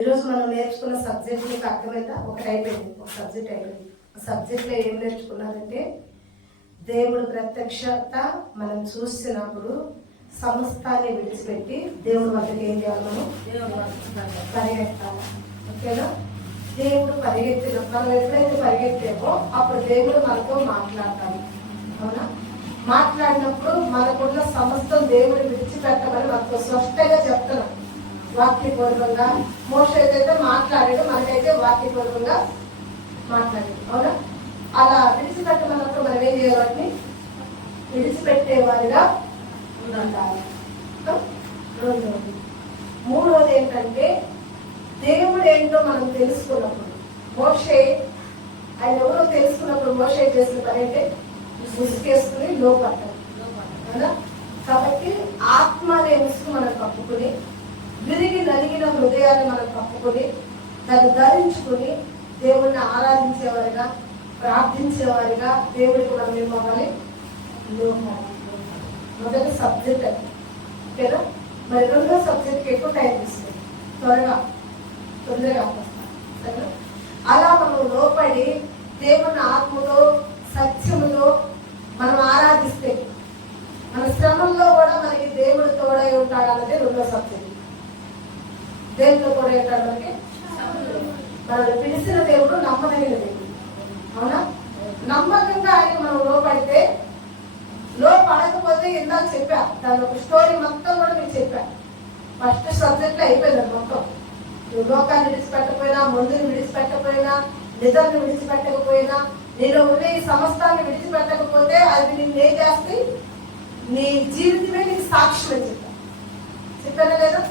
ఈరోజు మనం నేర్చుకున్న సబ్జెక్ట్ మీకు అర్థమైందా? ఒకటి అయిపోయింది, ఒక సబ్జెక్ట్ అయిపోయింది. సబ్జెక్ట్లో ఏం నేర్చుకున్నారంటే దేవుడు ప్రత్యక్షత మనం చూసినప్పుడు సమస్తాన్ని విడిచిపెట్టి దేవుడు వద్దకు ఏం చేయాలి? మనం పరిగెత్తాలి. ఓకేనా? దేవుడు మనం ఎప్పుడైతే పరిగెత్తామో అప్పుడు దేవుడు మనతో మాట్లాడతాడు. అవునా? మాట్లాడినప్పుడు మనకున్న సమస్తం దేవుడు విడిచిపెట్టమని మనతో స్పష్టంగా చెప్తున్నాం. వాక్యపూర్వకంగా మోషే అయితే మాట్లాడాడు, మనకైతే వాక్యపూర్వకంగా మాట్లాడాడు. అవునా? అలా విడిచిపెట్టమన్నప్పుడు మనం ఏం చేయాలని? విడిచిపెట్టేవారిగా ఉండాలి. రెండోది. మూడోది ఏంటంటే దేవుడు ఏంటో మనం తెలుసుకున్నప్పుడు, మోషే ఆయన ఎవరో తెలుసుకున్నప్పుడు మోషే చేసిన పని అంటే ముసుకేసుకుని లోపడ్డాడు. అవునా? కాబట్టి ఆత్మ అనే ముసుగు మనం కప్పుకుని, విరిగి నలిగిన హృదయాన్ని మనం కప్పుకొని దాన్ని ధరించుకుని దేవుడిని ఆరాధించేవారిగా, ప్రార్థించేవారిగా దేవుడికి మనం ఏమవ్వాలి? మొదటి సబ్జెక్ట్ అది. ఓకేనా? మరి రెండో సబ్జెక్ట్కి ఎక్కువ టైం తీసుకుంది, తొందరగా సరేనా? అలా మనం లోపడి దేవుని ఆత్మతో సత్యముతో మనం ఆరాధిస్తే మన శ్రమంలో కూడా మనకి దేవుడు తోడై ఉంటాడు అన్నది రెండో సబ్జెక్ట్. దేవుడితో కూడా ఉంటాడు మనకి. మనల్ని పిలిచిన దేవుడు నమ్మదగిన దేవుడు. అవునా? నమ్మకంగా ఆయన మనం లోపడితే, లోపడకపోతే ఇందాక చెప్పా, దాని ఒక స్టోరీ మొత్తం కూడా మీకు చెప్పా. ఫస్ట్ సబ్జెక్ట్లో అయిపోయింది మొత్తం. నువ్వు లోకాన్ని విడిచిపెట్టకపోయినా, మందుని విడిచిపెట్టకపోయినా, నిద్రను విడిచిపెట్టకపోయినా, నేను ఉన్న ఈ సమస్తాన్ని విడిచిపెట్టకపోతే అది నిన్ను ఏం చేస్తే నీ జీవితమే నీకు సాక్ష్యం అని చెప్పానా లేదా?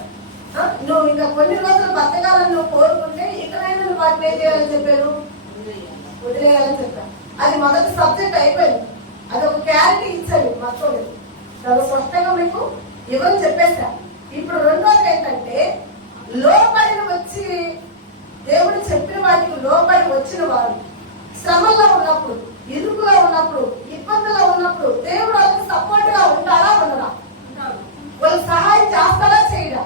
నువ్వు ఇంకా కొన్ని రోజులు బతకాలని నువ్వు కోరుకుంటే ఇకనైనా నువ్వు వాటిని ఏం చేయాలని చెప్పాను? వదిలేయాలని చెప్పాను. అది మొదటి సబ్జెక్ట్ అయిపోయింది. అది ఒక క్లారిటీ ఇచ్చాడు, మర్చిపోలేదు. చాలా స్పష్టంగా మీకు ఇవ్వని చెప్పేశా. ఇప్పుడు రెండోది ఏంటంటే లోపడిని వచ్చి దేవుడు చెప్పిన వాటికి లోపడి వచ్చిన వారు శ్రమల్లో ఉన్నప్పుడు, ఇరుకులో ఉన్నప్పుడు, ఇబ్బందులో ఉన్నప్పుడు దేవుడు వాళ్ళకి సపోర్ట్ గా ఉంటాడా ఉండరా? వాళ్ళు సహాయం చేస్తాడా చేయడా?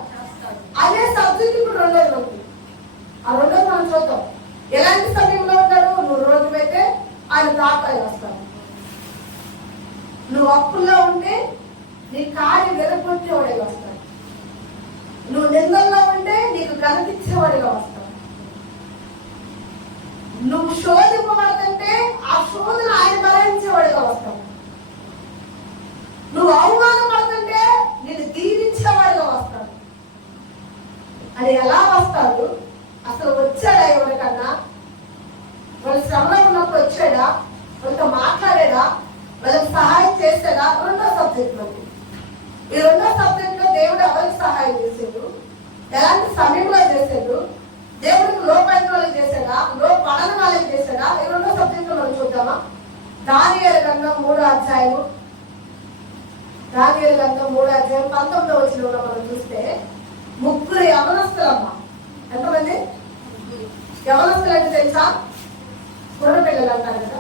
అదే సబ్జెక్ట్ ఇప్పుడు రెండోది ఉంది. ఆ రెండోది మనం చూద్దాం. ఎలాంటి సమయంలో ఉంటాడు? నువ్వు రోడ్డు అయితే ఆయన దాటాయి వస్తాడు. నువ్వు అప్పుల్లో ఉంటే నీ కాడి వెరగొట్టేవాడిగా వస్తాడు. నువ్వు నిందల్లో ఉంటే నీకు కనిపించేవాడిగా వస్తాడు. నువ్వు శోధింపబడుతుంటే ఆ శోధన ఆయన బలాయించేవాడిగా వస్తాడు. నువ్వు అవమానం పడుతుంటే నేను దీవించేవాడిగా వస్తాడు. అది ఎలా వస్తాడు? అసలు వచ్చాడా? ఎవరికన్నా వాళ్ళు శ్రమలో ఉన్నప్పుడు వచ్చాడా? వాళ్ళతో మాట్లాడాడా? వాళ్ళకి సహాయం చేశాడా? రెండో సబ్జెక్ట్ లో. ఈ రెండో సబ్జెక్ట్ లో దేవుడు ఎవరికి సహాయం చేశాడు, ఎలాంటి సమయంలో చేశాడు, దేవుడికి లోపైన వాళ్ళకి చేశాడా, లోపడని వాళ్ళకి చేశాడా? ఈ రెండో సబ్జెక్ట్ లో మనం చూద్దామా? దానియేలు గ్రంథం 3వ అధ్యాయము, దానియేలు గ్రంథం 3వ అధ్యాయం 19వ వచనంలో మనం చూస్తే ముగ్గురు యవనస్తులమ్మ. ఎంతమంది యవనస్తులు అంటే తెలుసా? కుర్ర పిల్లలు అంటారు కదా,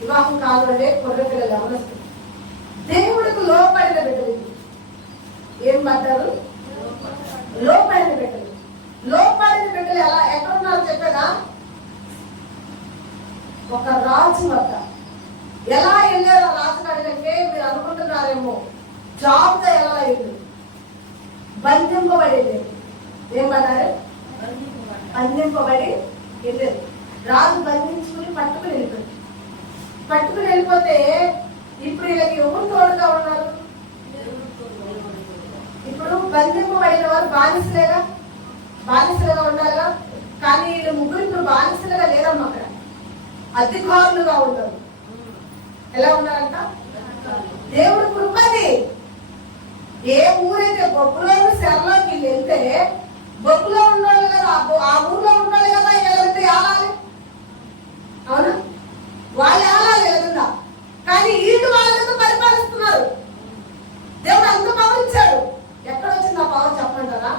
వివాహం కాదు అంటే కుర్ర పిల్లలు యవనస్తులు. దేవుడికి లోపడిన బిడ్డలు. ఏం పడ్డారు? లోపడిన బిడ్డలు. లోపడిన బిడ్డలు ఎలా ఎక్కడున్నారో చెప్పగా, ఒక రాజు వద్ద. ఎలా వెళ్ళారు ఆ రాజు కాడికంటే మీరు అనుకుంటున్నారేమో, జాబ్గా ఎలా వెళ్ళారు? బంధింపబడి. ఏం పడ్డారు? బంధింపబడి వెళ్ళారు. రాజు బంధించుకుని పట్టుకుని వెళ్ళిపోయారు. పట్టుకుని వెళ్ళిపోతే ఇప్పుడు వీళ్ళకి ఎవరు తోడుగా ఉన్నారు? ఇప్పుడు బంధింపబడిన వారు బానిసలుగా ఉండాలిగా. కానీ వీళ్ళు ముగ్గురు ఇప్పుడు బానిసలుగా లేరమ్మా, అక్కడ అధికారులుగా ఉన్నారు. ఎలా ఉన్నారంట? దేవుడు కృపది. ఏ ఊరైతే బొబ్బులోని శరలోకి వెళ్తే బొబ్బులో ఉన్నోళ్ళు కదా, ఆ ఊర్లో ఉండాలి కదా, వెళ్ళంటే ఆలాలి. అవునా? వాళ్ళు ఆలాలి వెళ్ళదా, కానీ వీళ్ళు వాళ్ళ మీద పరిపాలిస్తున్నారు. దేవుడు అంత పవర్ ఇచ్చాడు. ఎక్కడ వచ్చింది ఆ పవర్ చెప్పంటారా?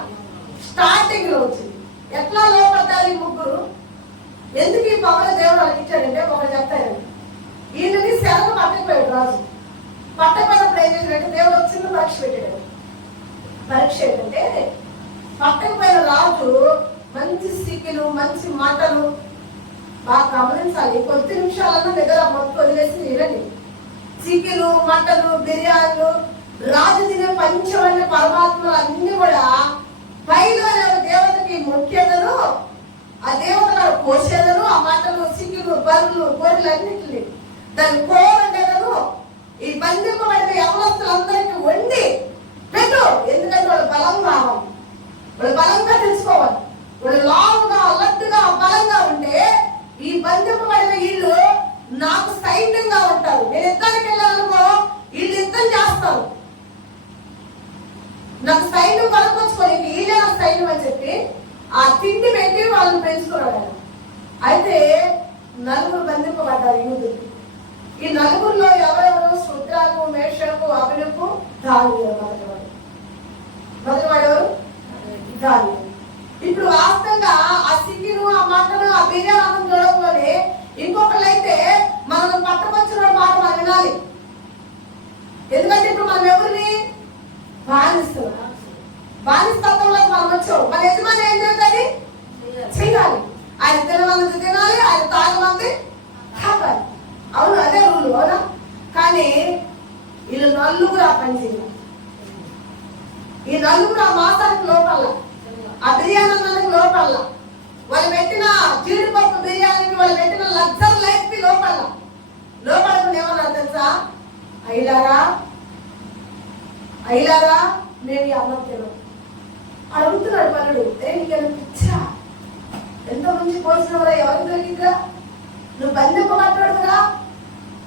స్టార్టింగ్ లో వచ్చింది. ఎట్లా లోపడ్డారు ఈ ముగ్గురు? ఎందుకు ఈ పవర్ దేవుడు వాళ్ళకి ఇచ్చాడంటే ఒకటి చెప్తారు. వీళ్ళని శరకు పట్టకపోయాడు రాజు. పట్టకపోయినప్పుడు ఏం చేశాడంటే దేవుడు చిన్న పరీక్ష పెట్టాడు. పరీక్ష ఏంటంటే పట్టకపోయిన రాజు మంచి సిక్కులు, మంచి మాటలు బాగా గమనించాలి. కొద్ది నిమిషాలన్నా దగ్గర మొత్తం వదిలేసి వినండి. చికెను, మటను, బిర్యానీలు, రాజు తినే పంచవన్న పరమాత్మలు అన్ని కూడా పైలో దేవతకి ముఖ్యతను, ఆ దేవత పోసేదను, ఆ మటను, చికెను, బర్రెలు, గొర్రెలు అన్నింటినీ దాని కోరను ఈ బంధింపబడిన యవనస్తులందరికీ వండి పెట్టు. ఎందుకంటే వాళ్ళు బలం కావాలి, వాళ్ళు బలంగా తెలుసుకోవాలి. వాళ్ళు లావుగా, లడ్డుగా, బలంగా ఉంటే ఈ బంధింపబడిన వీళ్ళు నాకు సైన్యంగా ఉంటారు. నేను యుద్ధానికి వెళ్ళాలనుకో వీళ్ళు యుద్ధం చేస్తారు. నాకు సైన్యం కొనుక్కొచ్చుకొని వీళ్ళే నాకు సైన్యం అని చెప్పి ఆ తిండి పెట్టి వాళ్ళని పెంచుకున్నాడు. అయితే నలుగురు బంధింపబడ్డారు యూదులు. ఈ నలుగురిలో ఎవరెవరు? శుద్రాకు, మేషకు, అభినకు, దానియేలు. మొదటివాడు ఎవరు? దానియేలు. ఇప్పుడు వాస్తవంగా ఆ సిక్కిను, ఆ మటను, ఆ బిర్యానీ చూడకపోతే ఇంకొకళ్ళైతే మనం పట్టకొచ్చిన మాట మనం వినాలి. ఎందుకంటే ఇప్పుడు మనం ఎవరిని బానిస్తున్నాం, బానిస్తత్వంలో మనం వచ్చాం. మన యజమాని ఏం చేయాలి? చెయ్యాలి. ఆయన తినమంది తినాలి, ఆయన తాగమంది తాగాలి. అవును, అదే రూలు. అవునా? కానీ వీళ్ళు నలుగురు ఆ పని చేయాలి. ఈ నలుగురు ఆ మాసానికి లోపల, ఆ బిర్యానీ లోపల, వాళ్ళు పెట్టిన జీడిపప్పు బిర్యానీకి, వాళ్ళు పెట్టిన లగ్జర్ లైఫ్ కి లోపల ఏమన్నారు తెలుసా? అయిలారా నేను ఈ అన్నం తినను అడుగుతున్నాడు పనుడు. నీకేనా పిచ్చా? ఎంత మంచి భోజనం ఎవరికి దొరికిందిరా? నువ్వు బంధింపబడ్డాడు కదా,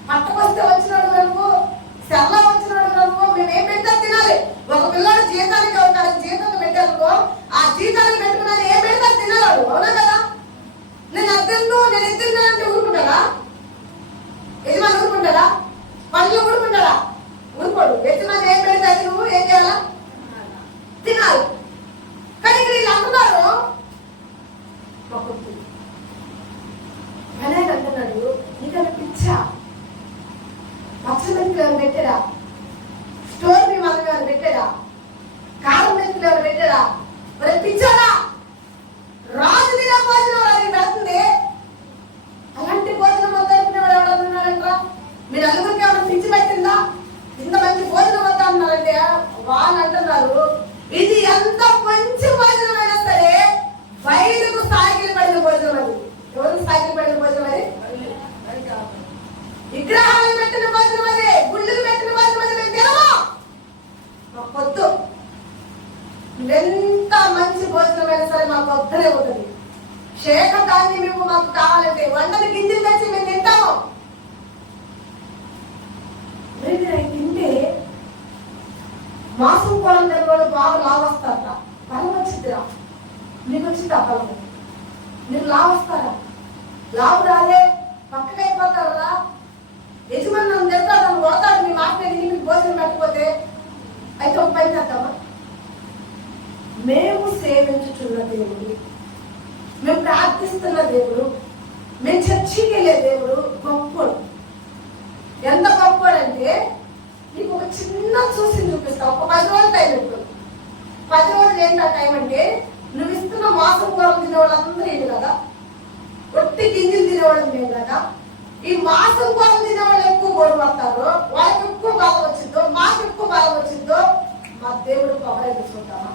పట్టకొస్తే వచ్చినాడు నువ్వు, సెల్లా వచ్చినాడు నువ్వు, మేమేం పెడతా తినాలి. ఒక పిల్లాడు జీతానికి ఉంటాడు, జీతం పెట్టానుకో ఆ జీతానికి పెట్టుకున్నది ఏం పెడతా తినాడు. అవునా కదా? నేను అద్దెను, నేను ఎత్తున్నా అంటే ఊరుకుంటాడా? యజమాని ఊరుకుంటాడా? పనులు ఊరుకుంటాడా? ఊరుకోడు. యజమాని ఏం పెడితే అది నువ్వు ఏం చేయాలా? తినాలి. కానీ ఇక్కడ వీళ్ళు అంటున్నారు అనేది అంటున్నాడు, నీకన్నా పిచ్చా? పచ్చమెంతులు ఎవరు పెట్టారా? స్టోర్ మీ మనం ఎవరు పెట్టారా? కారం మెంతులు ఎవరు పెట్టారా? మరి పిచ్చారా? రాజు తినే భోజనం అది పెడుతుంది. అలాంటి భోజనం వద్దానికి ఎవడన్నారంటారా? మీరు నలుగురికి ఎవరు పిచ్చి పెట్టిందా? ఇంత మంచి భోజనం వద్దా అన్నారంటే వాళ్ళు అంటున్నారు, ఇది ఎంత మంచి భోజనం అయినా సరే బయటకు సాగిలి పడిన భోజనం. అది ఎవరికి సాగిలి పడిన భోజనం? అది విగ్రహాలు పెట్టిన భోజనం, అదే గుళ్ళకు పెట్టిన భోజనం. అది మేము తినమా? మాకు వద్దు. ఎంత మంచి భోజనం అయినా సరే మాకు వద్దనే ఉంటుంది. శేఖ దాన్ని మేము మాకు కావాలంటే వంటని గింజలు తెచ్చి మేము తింటాము. తింటే మాసం పొలం తినవాళ్ళు బాగా లావు వస్తారట. బలం వచ్చిద్దిరా? మీకు వచ్చింది ఆ బలం? మీరు లావు వస్తారా? లావు రాలే పక్కకైపోతారా? యజమాని నన్ను తిడతాడు, నన్ను కొడతాడు, మీ మాట మీకు భోజనం పెట్టకపోతే. అయితే ఒక పని చేద్దామా? మేము సేవించుచున్న దేవుడు, మేము ప్రార్థిస్తున్న దేవుడు, మేము చర్చికి వెళ్ళే దేవుడు గొప్పడు. ఎంత గొప్పడు అంటే నీకు ఒక చిన్న చూసి చూపిస్తా. ఒక 10 రోజులు టైం పెట్టుకోండి. 10 రోజులు ఏంటా టైం అంటే, నువ్వు ఇస్తున్న మాసం కూరలు తినేవాళ్ళందరూ ఏంటి కదా, ఒట్టి గింజలు తినేవాళ్ళు మేము కదా. ఈ మాసం కూరలు తినేవాళ్ళు ఎక్కువ గొడవడతారు, వాళ్ళకి ఎక్కువ బలం వచ్చిందో, మాకు ఎక్కువ బలం వచ్చిందో, మా దేవుడు పవర్ ఎదుర్కొంటామా?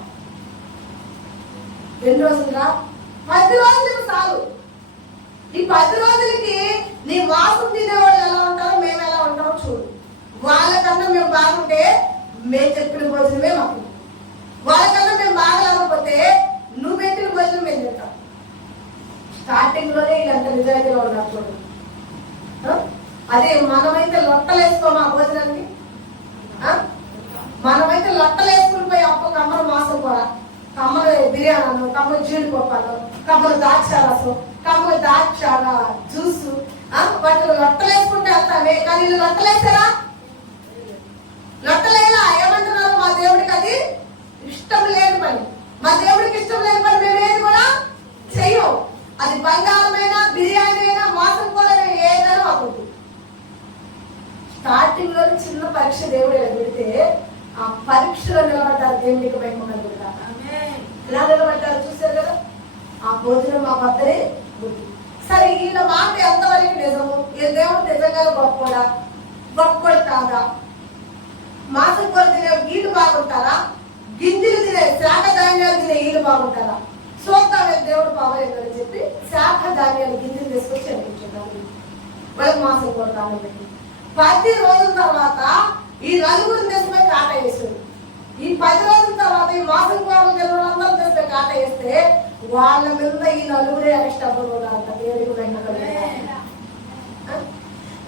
2 రోజులుగా 10 రోజులకు చాలు. ఈ 10 రోజులకి నీ మాసం తినేవాళ్ళు ఎలా ఉంటారో మేము ఎలా ఉంటామో చూడు. వాళ్ళకన్నా మేము బాగుంటే మేము చెప్పిన భోజనమే మాకు, వాళ్ళకన్నా మేము బాగలేకపోతే నువ్వు పెట్టిన భోజనం మేము తింటాం. స్టార్టింగ్ లోనే వీళ్ళంత నిజాయితీగా ఉన్నారు చూడు. అదే మనమైతే లొట్టలు వేసుకోమా భోజనానికి? మనమైతే లొట్టలు వేసుకుని పోయి అప్పు కమ్మలు మాసం కూడా, కమ్మలు బిర్యానీ, కమ్మలు జీడిపప్పు, కమ్మలు ద్రాక్ష రసం, కమ్మలు ద్రాక్ష జ్యూసు, వాటిలో లొట్టలు వేసుకుంటే వెళ్తామే. కానీ వీళ్ళు లొట్టలు వేసారా? లొట్టలేలా? ఏమంటున్నారు? మా దేవుడికి అది ఇష్టం లేని పని. మా దేవుడికి ఇష్టం లేని పని మేము ఏది కూడా చెయ్యం. అది బంగారమైనా, బిర్యానీ అయినా, మాసం కూడా ఏదైనా మాకు. స్టార్టింగ్ లో చిన్న పరీక్ష దేవుడు ఇలా పెడితే ఆ పరీక్షలో నిలబడ్డారు. దేవుడికి భయపడ్డారు. ఎలా నిలబడ్డారు చూసారు కదా? భోజనం మా వద్దనే ఉంది. సరే ఈయన మాట ఎంతవరకు నిజము? ఈ దేవుడు నిజంగా గొప్పడా గొప్పడు కాదా? మాసం కూర తినే వీళ్ళు బాగుంటారా? గింజలు తినే శాఖ ధాన్యాలు తినే వీళ్ళు బాగుంటారా? చూద్దామే దేవుడు పవర్ ఏంటని చెప్పి శాఖ ధాన్యాలు గింజలు తీసుకొచ్చి అనిపించుంటారు. వాళ్ళకి మాసం కూర కావాలండి. 10 రోజుల తర్వాత ఈ నలుగురిని తెచ్చిపోయి కాట వేసాడు. ఈ 10 రోజుల తర్వాత ఈ మాసం కూరలు తినడందరూ తెచ్చిపోయి కాట వేస్తే వాళ్ళ మీద ఈ నలుగురే అరెస్ట్ అవ్వకూడదంట. దేవుడికి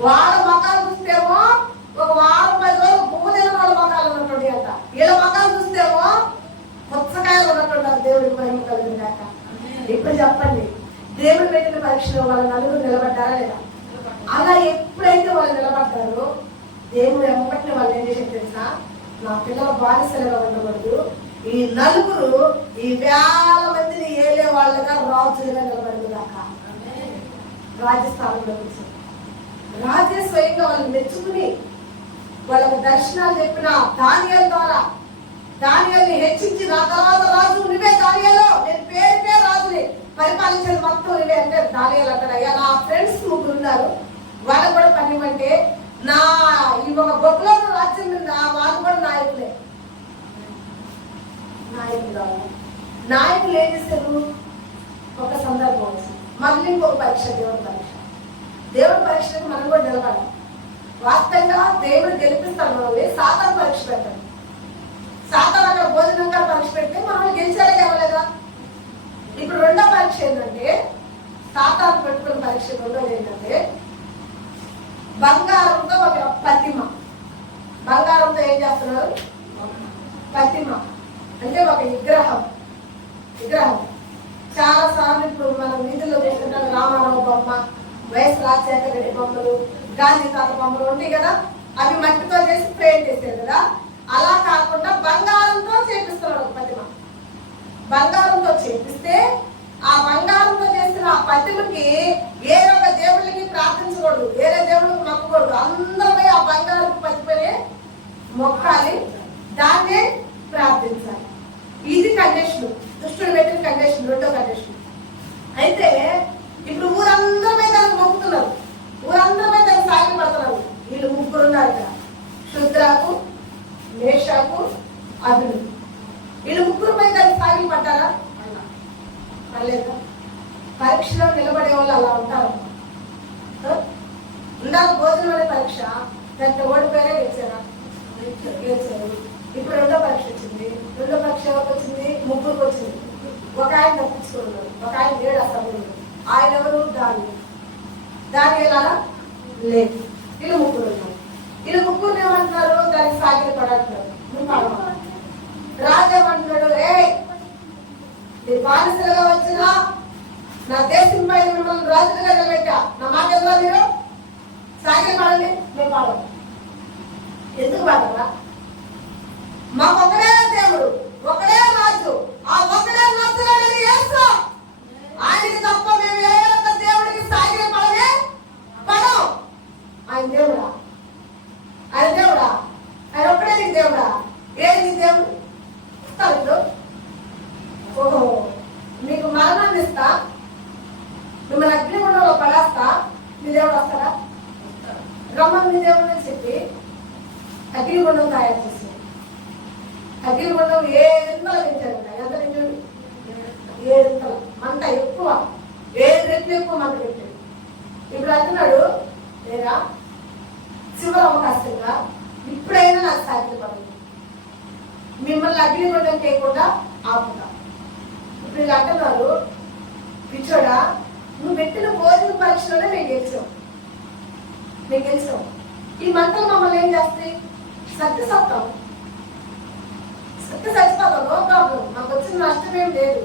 వాళ్ళ మకాలు చూస్తేమో ఒక వారం 10 రోజులు పువ్వు తిన వాళ్ళ మకాలు ఉన్నట్టు అంట. వీళ్ళ మకాలు చూస్తేమో పుచ్చకాయలు ఉన్నట్టు. దేవుడికి మహిమ కలిగిన కాక. ఇప్పుడు చెప్పండి, దేవుడు పెట్టిన పరీక్షలో వాళ్ళ నలుగురు నిలబడ్డారా లేదా? అలా ఎప్పుడైతే వాళ్ళు నిలబడ్డారో దేవుడు ఎమ్మటిని వాళ్ళు ఏం చేసి తెలుసా? నా పిల్లల బానిసలుగా ఉండకూడదు, ఈ నలుగురు ఈ వేల మందిని ఏలే వాళ్ళగా రాజులుగా నిలబడింది దాకా రాజస్థానంలో కూర్చొని రాజే స్వయంగా వాళ్ళు మెచ్చుకుని వాళ్ళకు దర్శనాలు చెప్పిన దానియేలు ద్వారా దానియేలుని హెచ్చించి నా తర్వాత రాజు నువ్వే దానియేలు, నేను పేరుకే రాజుని పరిపాలించేది మొత్తం నువ్వే అంటే దానియేలు అంటాడు. అయ్యా నా ఫ్రెండ్స్ 3 ఉన్నారు, వాళ్ళకు కూడా పని ఇవ్వంటే నా ఈ ఒక గొప్పలో రాజ్యం మీద వాళ్ళు కూడా నాయకులే. నాయకులు ఏం చేశారు? ఒక సందర్భం వచ్చింది, మళ్ళీ ఇంకొక పరీక్ష, దేవుడి పరీక్షలకు మనం కూడా నిలబడాలి. వాస్తవంగా దేవుడు గెలిపిస్తాడు మనల్ని, సాతాను పరీక్ష పెట్టాడు. సాతాను అక్కడ భోజనంగా పరీక్ష పెడితే మనల్ని గెలిచారే గెలవలేదా? ఇప్పుడు రెండో పరీక్ష ఏంటంటే, సాతాను పెట్టుకున్న పరీక్ష రెండోది ఏంటంటే బంగారంతో ఒక ప్రతిమ. బంగారంతో ఏం చేస్తున్నారు? ప్రతిమ అంటే ఒక విగ్రహం. చాలా సార్లు ఇప్పుడు మనం వీధుల్లో చూస్తుంటాం. రామారావు బొమ్మ, వైఎస్ రాజశేఖర రెడ్డి బొమ్మలు, గాంధీ తాత బొమ్మలు ఉంటాయి కదా, అవి మట్టితో చేసి పెయింట్ చేశారు కదా. అలా కాకుండా బంగారంతో చేపిస్తున్నాడు ఒక ప్రతిమ. బంగారంతో చేపిస్తే ఆ బంగారంతో చేసిన ఆ ప్రతిమకి ఏ ఒక దేవుళ్ళకి ప్రార్థించకూడదు, వేరే దేవుళ్ళకి మొక్కకూడదు. అందరూ ఆ బంగారం ప్రతిమనే మొక్కాలి, దాన్నే ప్రార్థించాలి. ఇది కండిషన్, దుష్టుడు పెట్టిన కండిషన్, రెండో కండిషన్. అయితే ఇప్పుడు ఊరందరి మీద మొక్కుతున్నారు, ఊరందరి మీద సాగి పడుతున్నారు. వీళ్ళు 3 ఉన్నారు ఇక్కడ, శుద్రాకు, మేషాకు, అభిను. వీళ్ళు 3 మీద సాగి పడ్డారా? లేదా? పరీక్షలో నిలబడే వాళ్ళు అలా ఉంటారు. ఇందాక భోజనం అనే పరీక్ష దాంట్లో ఓడిపోయారే గెలిచారా? గెలిచారు. ఇప్పుడు రెండో పరీక్ష వచ్చింది. రెండో పరీక్ష ఎవరికి వచ్చింది? 3 వచ్చింది. ఒక ఆయన తప్పించుకున్నాడు, ఒక ఆయన లేడు అసలు. ఆయన ఎవరు? దాని ఎలా లేదు. వీళ్ళు 3 ఉన్నారు. వీళ్ళు 3 ఏమంటున్నారు? దానికి సాగిలి పడంటున్నారు. నువ్వు పడవ రాజేమంటున్నాడు, నీ బానిసలుగా వచ్చినా నా దేశం పైన మిమ్మల్ని రాజులుగా నిలబెట్టా, నా మాట ఎలా మీరు సాగిలి పడండి. మేము పడవ. ఎందుకు పడరా? మాకు ఒకడే దేవుడు, ఒకడే రాజు, ఆ ఒకడే నచ్చలేదని యేసు. ఆయనకి తప్ప మేము ఏ ఒక్క దేవుడికి సాగిలి పడమే పడం. ఆయన దేవుడా? ఆయన దేవుడా? ఆయన ఒక్కడే నీకు దేవుడా? ఏది నీ దేవుడు? ఇస్తాడు. ఓహో, మీకు మరణాన్ని ఇస్తా, మిమ్మల్ని అగ్నిగుండంలో పడేస్తా, మీ దేవుడు వస్తాడా? రమ్మని మీ దేవుడు అని చెప్పి అగ్నిగుండం తయారు చేసి అగ్నిగుండం 7 ఇంతలు పెంచారంట. ఎంత పెంచాడు? 7 ఇంతలు. మంట ఎక్కువ, 7 రెట్లు ఎక్కువ మంట పెట్టాడు. ఇప్పుడు అంటున్నాడు, లేదా చివరి అవకాశంగా ఇప్పుడైనా నాకు సాధ్యపడదు, మిమ్మల్ని అగ్నిగుండం చేయకుండా ఆపుతా. ఇప్పుడు వీళ్ళు అంటున్నారు, పిచ్చోడా నువ్వు పెట్టిన భోజన పరీక్షలోనే మేము గెలిచాం. ఈ మంటలు మమ్మల్ని ఏం చేస్తాయి? సత్యసత్తాం, చచ్చిపోతాం. నో ప్రాబ్లం, మాకు వచ్చిన నష్టం ఏం లేదు.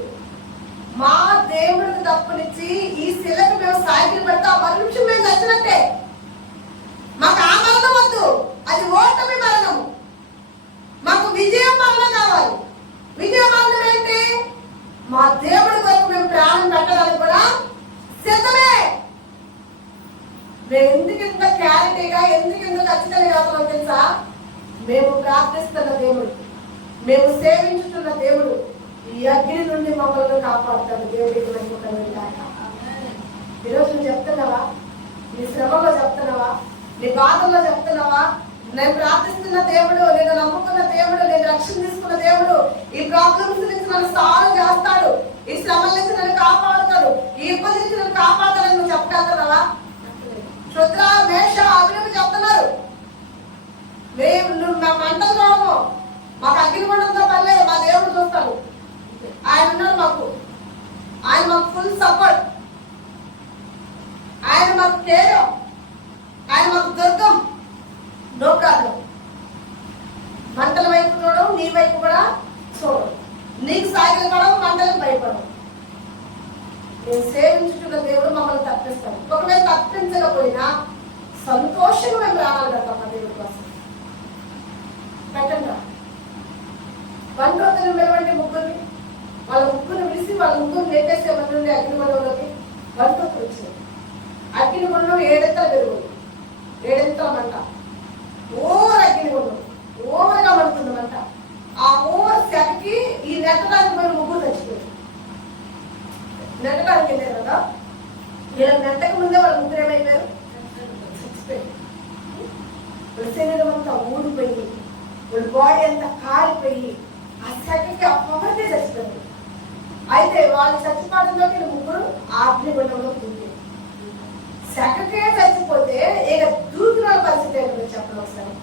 మా దేవుడికి తప్పునిచ్చి ఈ శిలకు మేము సాగిలు పెడితే ఆ 10 నిమిషం మేము చచ్చినట్టే. మాకు ఆ మరణం వద్దు, అది ఓటమి మరణము. మాకు విజయం మరణం కావాలి. విజయ మరణం ఏంటి? మా దేవుడి కొరకు మేము ప్రాణం పెట్టడానికి కూడా సిద్ధమే. మేము ఎందుకు ఇంత క్లారిటీగా, ఎందుకు ఇంత ఖచ్చితంగా చేస్తున్నాం తెలుసా? మేము ప్రార్థిస్తున్న దేవుడు, మేము సేవించుతున్న దేవుడు, ఈ అగ్ని నుండి మమ్మల్ని కాపాడుతాడు. దేవుడికి మహిమ కలుగుగాక. ఈరోజు నువ్వు చెప్తున్నావా? నీ శ్రమలో చెప్తున్నావా? నీ బాధల్లో చెప్తున్నావా? నేను ప్రార్థిస్తున్న దేవుడు, నేను నమ్ముకున్న దేవుడు, నేను రక్షణ తీసుకున్న దేవుడు ఈ ప్రాబ్లమ్స్ నుంచి నన్ను సాల్వ్ చేస్తాడు, ఈ శ్రమల నుంచి నన్ను కాపాడుతాడు, ఈ ఇబ్బంది నుంచి నన్ను కాపాడుతాడని నువ్వు చెప్పగలుగుతున్నావా? క్షుద్ర మేష అభివృద్ధి చెప్తున్నారు. మేము మా మంటలు చూడము, మాకు అగ్ని మంటలతో పర్లేదు, మా దేవుడు చూస్తాడు. ఆయన ఉన్నాడు మాకు, ఆయన మాకు ఫుల్ సపోర్ట్, ఆయన మాకు కేర్, ఆయన మాకు దుర్గం. No problem. మంటల వైపు చూడవు, నీ వైపు కూడా చూడవు, నీకు సాగిల పడవు, మంటలకు భయపడవు. నేను సేవించుకున్న దేవుడు మమ్మల్ని తప్పిస్తాడు. ఒకవేళ తప్పించకపోయినా సంతోషంగా మేము రావాలి కదా మా దేవుడి కోసం. పెట్టండి. 1 రోజులు వెళ్ళవండి ముగ్గురిని, వాళ్ళ ముగ్గురు విడిసి వాళ్ళ ముగ్గురు నెట్టేసే మంది అగ్నిగుండంలోకి 1 రోజులు వచ్చింది. అగ్నిగుండం 7 ఎత్తుల పెరుగుతుంది, 7 ఎత్తుల మంట, ఓవర్ అగ్నిగుండం, ఓవర్గా పడుతుందమంట. ఆ ఓవర్ సెట్కి ఈ నెట్టడానికి మరి ముగ్గురు చచ్చిపోయారు. నెట్టడానికి వెళ్ళారు కదా, వీళ్ళ నెట్టక ముందే వాళ్ళ ముగ్గురు ఏమైపోయారు? చచ్చిపోయారు. వాళ్ళ శరీరం అంతా ఊడిపోయి, వాళ్ళ బాడీ అంతా కాలిపోయి ఆ సెట్కి ఆ పవర్కే చచ్చిపోయారు. అయితే వాళ్ళు చచ్చిపోవడంలోకి ముగ్గురు అగ్నిగుండంలో దిగారు. సెకకే చచ్చిపోతే ఇక దూకుల పరిస్థితి ఏంటో చెప్పండి ఒకసారి.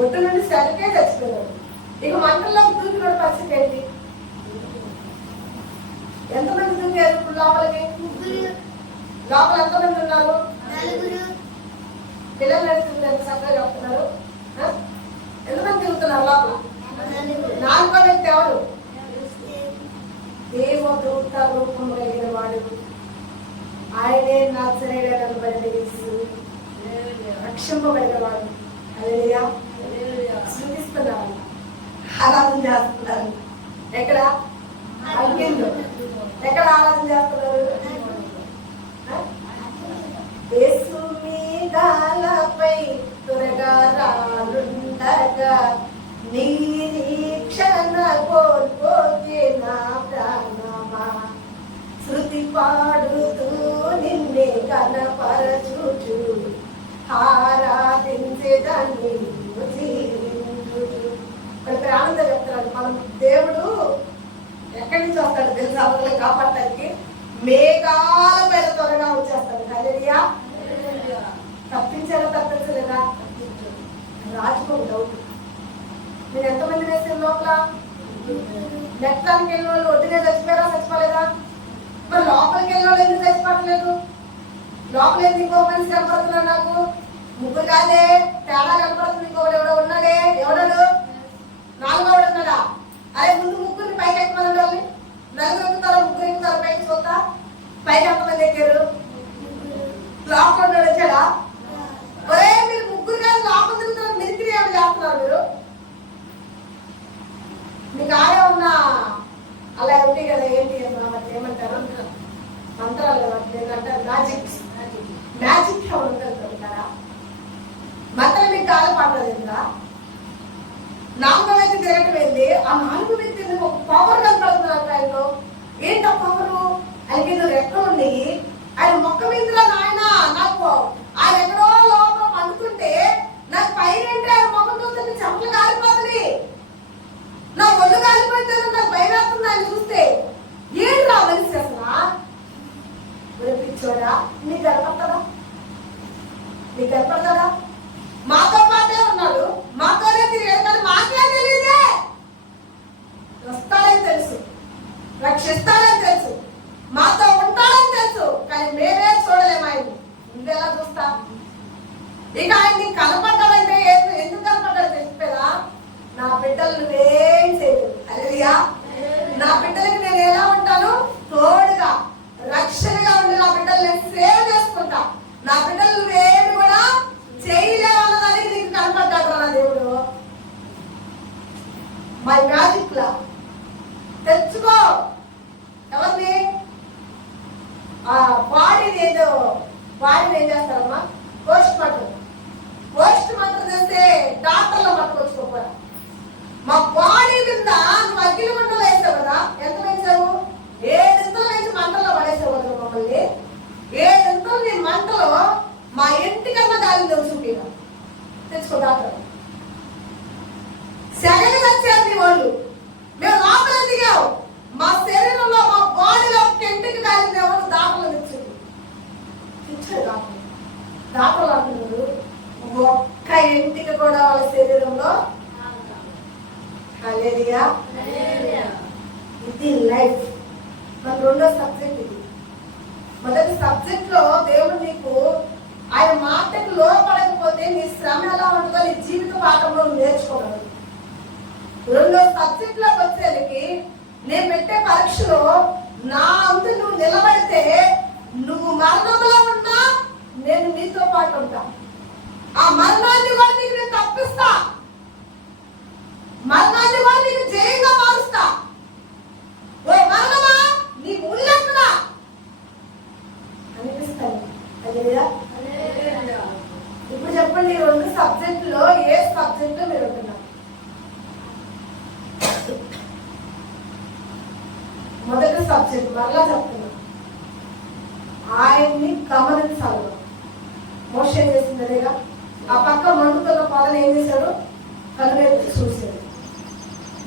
ఒడ్డు నుండి సెకకే చచ్చిపోయారు, ఇక మంటల్లోకి దూకిన పరిస్థితి ఏంటి? ఎంతమంది దూకారు ఇప్పుడు లోపలికి? లోపల ఎంతమంది ఉన్నారు? పిల్లలు నడుస్తుంది ఎంత చక్కగా చెప్తున్నారు. ఎంతమంది తిరుగుతున్నారు లోపల? 4వ వ్యక్తి ఎవరు? దేవదూత రూపం కలిగిన వాడు, ఆయనే నజరేయుడైన యేసు, రక్షింపబడిన వాడు. హల్లెలూయా. స్మృతిస్తున్నారు, ఆరాధన చేస్తున్నారు. ఎక్కడ? అగ్నిలో. ఎక్కడ ఆరాధన చేస్తున్నారు? యేసు మీదాలపై త్వరగా రానుండగా నిరీక్షణ కోల్పోతే నా ప్రాణమా, శృతి పాడుతూ నిన్నే కనపరచుచు ఆరాధించేదాన్ని ప్రాణంతో చెప్తున్నాడు. మనం దేవుడు ఎక్కడి నుంచి వస్తాడు తెలుసా? వాళ్ళని కాపాడటానికి మేఘాల పైన త్వరగా వచ్చేస్తాడు. హల్లెలూయా. తప్పించారా? తప్పించలేదా? రాజుకోక డౌట్. మీరు ఎంతమంది వేసిన లోపల? నెట్టానికి వెళ్ళిన వాళ్ళు ఒడ్డునే చచ్చిపోయారా? చచ్చిపోలేదా? మరి లోపలికి వెళ్ళిన వాళ్ళు ఎందుకు చచ్చిపోవట్లేదు? లోపల ఎందుకు ఇంకో మనిషి కనపడుతున్నాడు? నాకు ముగ్గురు కాదే, తేడా కనపడుతుంది. ఇంకొకటి ఎవడో ఉన్నాడే. ఎవడాడు? 4వ ఉన్నాడా? అరే ముందు ముగ్గురిని పైకి ఎక్కమని వాళ్ళని. 4 ఎక్కుతారో 3 ఎక్కుతారో పైకి చూస్తా. పైకి ఎంతమంది ఎక్కారు? లోపల ఉన్నాడు వచ్చాడా? ఒరే మీరు ముగ్గురు కాదు, లోపల తిరుగుతున్నారు, మిలిటరీ ఏమి చేస్తున్నారు మీరు? మీకు ఆడే ఉన్నా అలా ఉంది కదా, ఏంటి ఏమంటారు? మంత్రాలు ఏంటంటారు? మ్యాజిక్ ఉంటారా? మంత్రం మీకు కాలం పట్టదు ఇంకా. 4వ వ్యక్తి తిరగటం ఏంది? ఆ 4వ వ్యక్తి ఒక పవర్ కనపడుతున్నారు ఆయనలో. ఏంటి ఆ పవరు? ఆయనకి ఏదో రెక్కలు ఉన్నాయి. ఆయన మొక్క మీద నాయన నాకు ఆయన ఎక్కడో లోపల పండుకుంటే నాకు పైన ఆయన మొక్క చూస్తే చెమటలు కాలిపోతుంది, నా ఒళ్ళు కాలిపోతే నాకు భయం వేస్తుంది ఆయన చూస్తే. ఏం రా మనిషి అసలు పిచ్చోడా? నీకు కనపడతాడా? నీకు కనపడతాడా? మాతో పాటే ఉన్నాడు, మాతోనే తిరిగాడు, కానీ మాకే తెలియదే. వస్తాడని తెలుసు, రక్షిస్తాడని తెలుసు, మాతో ఉంటాడని తెలుసు, కానీ మేమే చూడలేము ఆయన్ని. నువ్వెలా చూస్తా? ఇక ఆయన నీకు కనపడ్డాడంటే ఎందుకు కనపడ్డాడు తెలిసిపోదా? నా బిడ్డలు నువ్వేం చేయలేదు. హల్లెలూయా. నా బిడ్డలకి నేను ఎలా ఉంటాను? తోడుగా, రక్షణగా ఉండి నా బిడ్డలు నేను సేవ్ చేసుకుంటా. నా బిడ్డలు నువ్వేమి కూడా చేయలేవన్నదానికి నీకు కనపడ్డాడు నా దేవుడు. మై మ్యాజిక్ లా తెచ్చుకో. ఎవరిని? బాడీని ఏదో బాడీని ఏం చేస్తారమ్మా? పోస్ట్ మార్టం చేస్తే డాక్టర్లో పట్టుకొచ్చుకోపోరా. మా బాడీ మీద నువ్వు అగ్గిలి మంటలు వేసావు కదా, ఎంత పెంచావు? 7 ఇంతలు పెంచి మంటల్లో పడేసావు కదా మమ్మల్ని. 7 ఇంతలు నీ మంటలో మా ఇంటికన్నా గాలి తెలుసుకుంటా తెచ్చుకో డాక్టర్. సెగలు వచ్చారు నీ వాళ్ళు, మేము లోపల దిగావు. మా శరీరంలో మా బాడీలో ఒక్క ఇంటికి గాలి దేవుడు దాపలు తెచ్చింది. తెచ్చాడు డాక్టర్. డాక్టర్లు అంటున్నారు ఒక్క ఇంటికి కూడా వాళ్ళ శరీరంలో. హల్లెలూయా. ఇది లైఫ్. మన రెండో సబ్జెక్ట్ ఇది. మొదటి సబ్జెక్ట్ లో దేవుడు నీకు ఆయన మాటకు లోపడకపోతే నీ శ్రమ ఎలా ఉంటుందో నీ జీవిత పాఠంలో నేర్చుకోగలరు. రెండో సబ్జెక్ట్ లోకి వచ్చేసరికి నేను పెట్టే పరీక్షలో నా అందు నువ్వు నిలబడితే నువ్వు మరణంలో ఉన్నా నేను నీతో పాటు ఉంటా. ఆ మరణాన్ని కూడా నీకు నేను తప్పిస్తా, మరణాన్ని కూడా నీకు జయంగా మారుస్తా. ఓ మరణమా నీ ముళ్ళెక్కడా అనిపిస్తాను. ఇప్పుడు చెప్పండి, 2 సబ్జెక్టులో ఏ సబ్జెక్టులో మీరు ఉంటున్నారు? మొదటి సబ్జెక్ట్ మరలా చెప్తున్నా, ఆయన్ని గమనించాలి. మోషే చేసింది అదేగా. ఆ పక్క మండుతున్న పొలను ఏం చేశాడు? కనుగొని చూశాడు.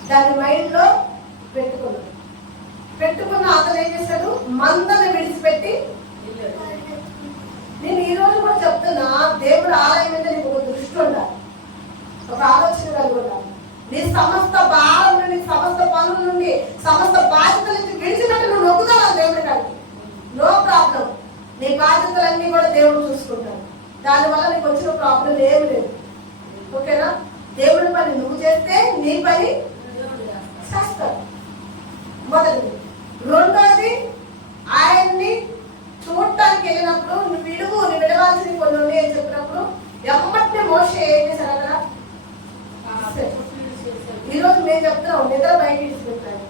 దాని మైండ్ లో పెట్టుకున్న అతను ఏం చేశాడు? మందని విడిచిపెట్టి. నేను ఈ రోజు కూడా చెప్తున్నా, దేవుడు ఆలయం మీద నీకు ఒక దృష్టి ఉండాలి, ఒక ఆలోచన కలిగి ఉండాలి. నీ సమస్త భారం నుండి, సమస్త పనుల నుండి, సమస్త బాధ్యతల నుంచి విడిచిపెట్టి నువ్వు నొక్కుతావు దేవుడి కాడికి. No problem. నీ బాధ్యతలన్నీ కూడా దేవుడు చూసుకుంటాడు. దానివల్ల నీకు వచ్చిన ప్రాబ్లం ఏమి లేదు. ఓకేనా? దేవుడి పని నువ్వు చేస్తే నీ పని చేస్తాడు. మొదటిది. రెండోది, ఆయన్ని చూడటానికి వెళ్ళినప్పుడు నువ్వు విడవాల్సిన కొన్ని ఉన్నాయి అని చెప్పినప్పుడు ఎమ్మటిని మోషే ఏం చేశారు అక్కడ? ఈరోజు మేము చెప్తున్నాం, నిద్ర బయట విడిచిపెట్టాలి,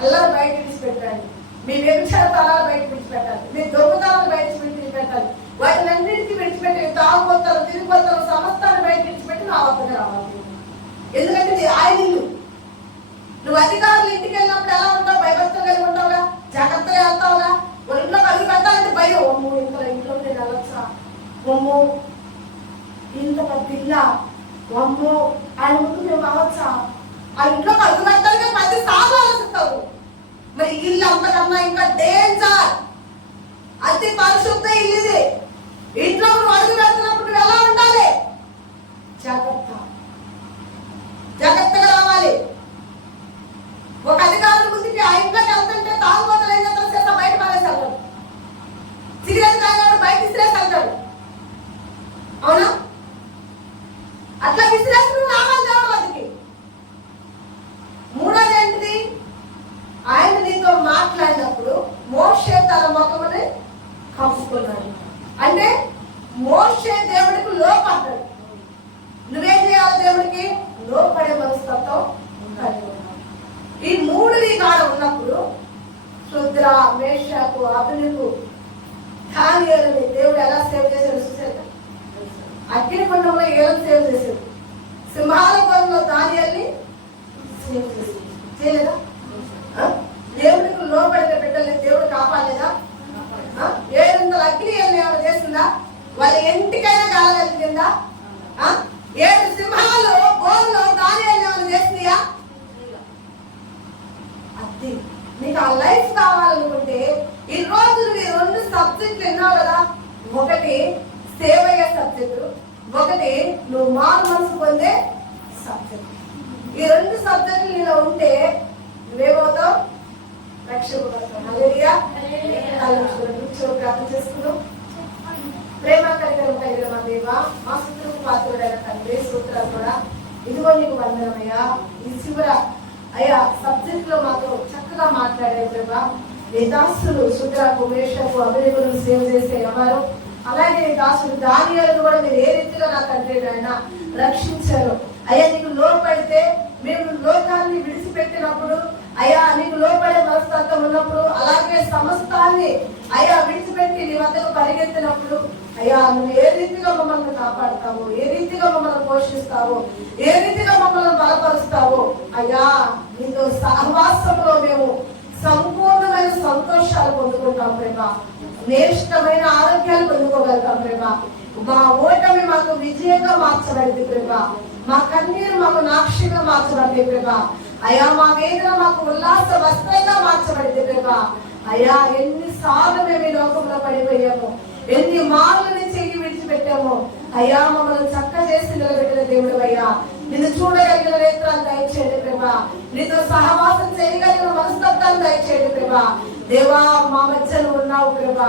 అల్లారు బయట విడిచిపెట్టాలి, మీ వ్యభిచార తలాలు బయట విడిచిపెట్టాలి, మీ దొంగతనాలు బయట విడిచిపెట్టాలి, వాటినన్నిటికీ విడిచిపెట్టి తాగుబోతారు, తిరిగిపోతారు, సమస్తాన్ని బయట విడిచిపెట్టి నా వద్దకు రావాలి. ఎందుకంటే ఇది ఆయన ఇల్లు. నువ్వు అధికారులు ఇంటికి వెళ్ళినప్పుడు ఎలా ఉంటావు? భయభక్తులు కలిగి ఉంటావుగా, జాగ్రత్తగా వెళ్తావుగా. ఒక ఇంట్లో కలిగి పెట్టాలంటే భయం. అమ్మో ఇంట్లో నేను వెళ్ళొచ్చా, అమ్మో ఇంత పెద్ద ఇల్లా, అమ్మో ఆయన ముందు మేము అవ్వచ్చా, ఆ ఇంట్లో కలుగు పెట్టాలిగా 10 సార్లు ఆలోచిస్తావు. మరి ఇల్లు అంతకన్నా ఇంకా డేంజర్. అతి పరిశుద్ధ ఇల్లు ఇది. ఇంట్లో నువ్వు అడుగు పెడుతున్నప్పుడు నువ్వు ఎలా ఉండాలి? జాగ్రత్తగా రావాలి. ఒక అధికారుల ముందుకి ఆ ఇంట్లోకి వెళ్తుంటే తాగుబోతులు ఏం చేస్తా బయట పారేసి వెళ్తాడు, సిగరెట్ తాగాడు బయట విసిరేసి వెళ్తాడు. అవునా? అట్లా విసిరేసి నువ్వు రావాలి దేవుడు వద్దకి. మూడోది ఏంటిది? ఆయన నీతో మాట్లాడినప్పుడు మోషే తన ముఖముని కప్పుకున్నాడు. అంటే మోషే దేవుడికి లోపడ్డాడు. నువ్వేం చేయాలి? దేవుడికి లోపడే మనస్తత్వం కలిగి ఉన్నావు. ఈ 3 నీ కాడ ఉన్నప్పుడు శుద్ర, మేషకు, అబెదుకు, దానియేలుని దేవుడు ఎలా సేవ్ చేశాడు చూసారు? అగ్నిగుండంలో ఏలను సేవ్ చేశాడు, సింహాల గోడంలో దానియేలుని సేవ్ చేశాడు. చేయలేదా? దేవుడికి లోపడిన బిడ్డల్ని దేవుడు కాపాడలేదా? 700 అగ్ని ఏమైనా చేసిందా? వాళ్ళ ఇంటికైనా కాలగలిగిందా? 7 సింహాలు గోడలో దానియేలు ఏమైనా చేసిందియా? అది నీకు ఆ లైఫ్ కావాలనుకుంటే ఈ రోజు నువ్వు 2 సబ్జెక్టులు విన్నావు కదా. ఒకటి సేవయ్యే సబ్జెక్టు, ఒకటి నువ్వు మారు మనసు పొందే సబ్జెక్ట్. ఈ 2 సబ్జెక్టులు నీలో ఉంటే నువ్వేమవుతావు? రక్షింపబడతావు. హల్లెలూయా. ప్రార్థన చేసుకున్నాం. ప్రేమ కలిగిన మా దేవ, మా శత్రువుకు పాత్రుడైన తండ్రి, సూత్రాలు కూడా ఇదిగో నీకు వందనమయ్యా. ఈ చివర అయ్యా సబ్జెక్ట్ లో మాతో చక్కగా మాట్లాడే ప్రభా, నీ దాసులు శుద్రకు, మేషకు, అబెదుకును సేవ్ చేసే ఎవరు, అలాగే దాసుడు దానియేలును కూడా మీరు ఏ రీతిగా నా తండ్రి ఆయన రక్షించారు. అయ్యా నీకు లోపడితే మేము లోకాన్ని విడిచిపెట్టినప్పుడు, అయ్యా నీకు లోపడే మనస్తత్వం ఉన్నప్పుడు, అలాగే సమస్తాన్ని అయ్యా విడిచిపెట్టి పెట్టి నీ వద్దకు పరిగెత్తినప్పుడు అయ్యా నువ్వు ఏ రీతిగా మమ్మల్ని కాపాడుతావు, ఏ రీతిగా మమ్మల్ని పోషిస్తావు, ఏ రీతిగా మమ్మల్ని బలపరుస్తావు అయ్యా. నీతో సహవాసంలో మేము సంపూర్ణమైన సంతోషాలు పొందుకుంటాం ప్రేమ, నేష్టమైన ఆరోగ్యాలు పొందుకోగలుగుతాం ప్రేమ. మా ఓటమి మాకు విజయంగా మార్చబడింది ప్రేమ, మా కన్నీరు మాకు నాక్షిగా మార్చబడింది ప్రేమ అయ్యా. మా వేదన మాకు ఉల్లాస వస్త్రంగా మార్చబడింది ప్రేమ అయ్యా. ఎన్నిసార్లు మేము ఈ లోకంలో పడిపోయాము, ఎన్ని మార్లు నీ చెయ్యి విడిచిపెట్టాము అయ్యా. మమ్మల్ని చక్క చేసి నిలబెట్టిన దేవుడు అయ్యా. నిన్ను చూడగలిగిన నేత్రాలు దయచేయండి ప్రేమ, నీతో సహవాసం చేయగలిగిన మనస్తత్వాన్ని దయచేయండి ప్రేమ. దేవా మా మధ్యలో ఉన్నావు ప్రేమ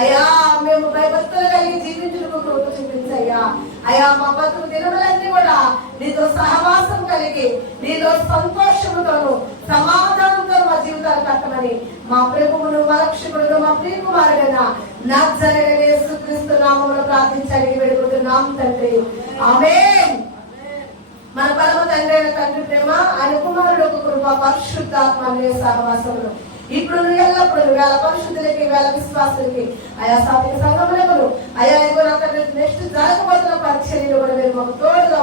అయ్యా. మేము భయభక్తులు కలిగి జీవించుటకు కృప చూపించయ్యా అయ్యా. మా బతుకు దినములన్నీ కూడా నీతో సహవాసం కలిగి నీలో సంతోషముతోను సమాధానంతో మా జీవితాలు కట్టమని మా ప్రభువును మా రక్షకుడును మా ప్రియకుమారుడైన నజరేయుడైన యేసుక్రీస్తు నామములో ప్రార్థించి అడిగి వేడుకుంటున్నాం తండ్రి, ఆమేన్. మన పరమ తండ్రి అయిన తండ్రి ప్రేమ, ఆయన కుమారుడు కృప, పరిశుద్ధాత్మ సహవాసములు ఇప్పుడు ఎల్లప్పుడు వేళ పరిశుద్ధులకి, వేళ విశ్వాసులకి, ఆయా స్థాపిక సంఘములకు, అయా నెక్స్ట్ జరగబోతున్న పరిచర్యలు కూడా మీరు మాకు తోడుగా